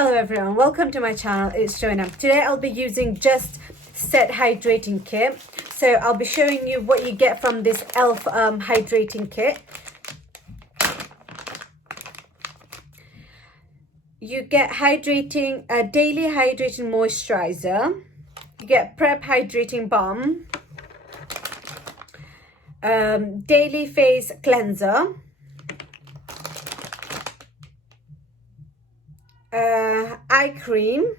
Hello everyone, welcome to my channel. It's Joanna. Today I'll be using Just Set Hydrating Kit. So I'll be showing you what you get from this e.l.f. hydrating kit. You get a daily hydrating moisturizer. You get prep hydrating balm, daily face cleanser, eye cream,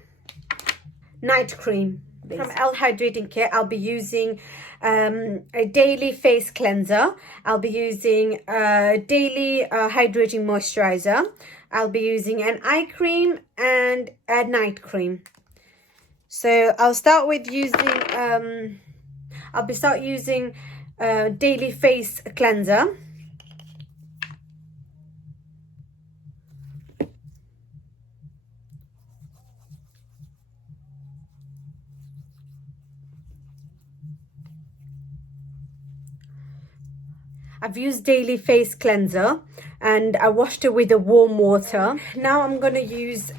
night cream. From e.l.f. hydrating kit, I'll be using a daily face cleanser. I'll be using a daily hydrating moisturizer. I'll be using an eye cream and a night cream. So I'll start with using daily face cleanser. I've used daily face cleanser and I washed it with the warm water. Now I'm going to use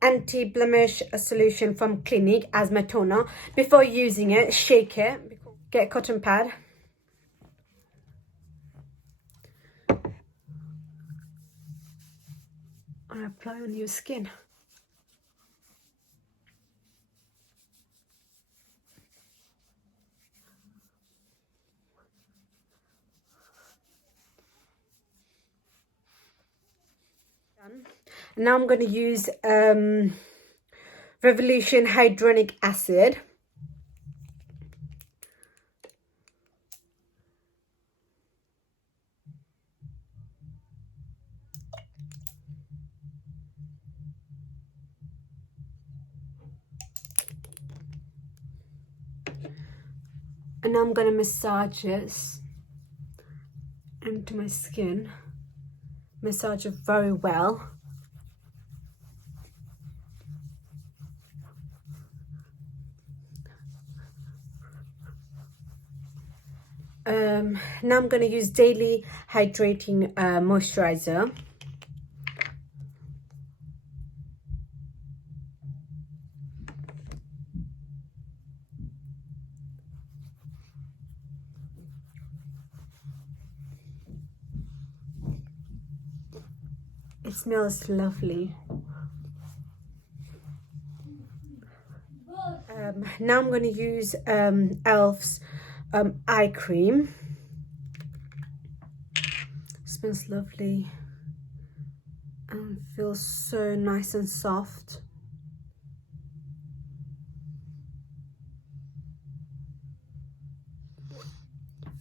anti-blemish solution from Clinique as my toner. Before using it, shake it. Get a cotton pad. And apply on your skin. Now I'm going to use Revolution Hyaluronic Acid. And now I'm going to massage this into my skin. Massage it very well. Now I'm going to use daily hydrating moisturizer. It smells lovely. Now I'm going to use e.l.f.'s eye cream. Smells lovely and feels so nice and soft.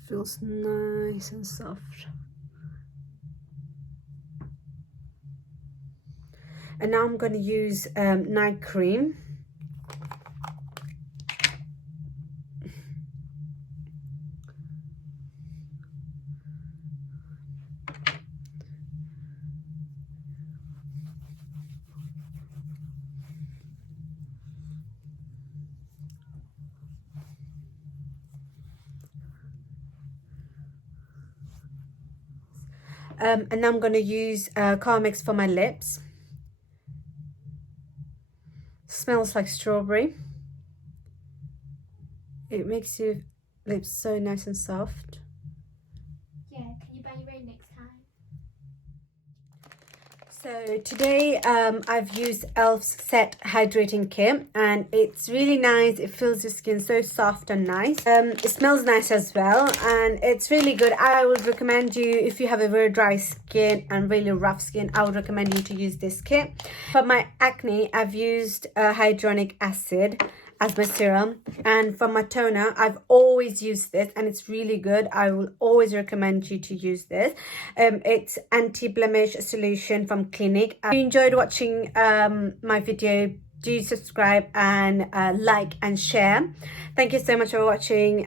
Feels nice and soft. And now I'm going to use night cream. And now I'm going to use Carmex for my lips. Smells like strawberry. It makes your lips so nice and soft. Yeah, can you bang your own next time? So today I've used e.l.f.'s Set Hydrating Kit and it's really nice. It feels your skin so soft and nice. It smells nice as well and it's really good. I would recommend you, if you have a very dry skin and really rough skin, I would recommend you to use this kit. For my acne, I've used hyaluronic acid as my serum, and for my toner I've always used this and it's really good. I will always recommend you to use this. It's anti-blemish solution from Clinique. If you enjoyed watching my video, do subscribe and like and share. Thank you so much for watching.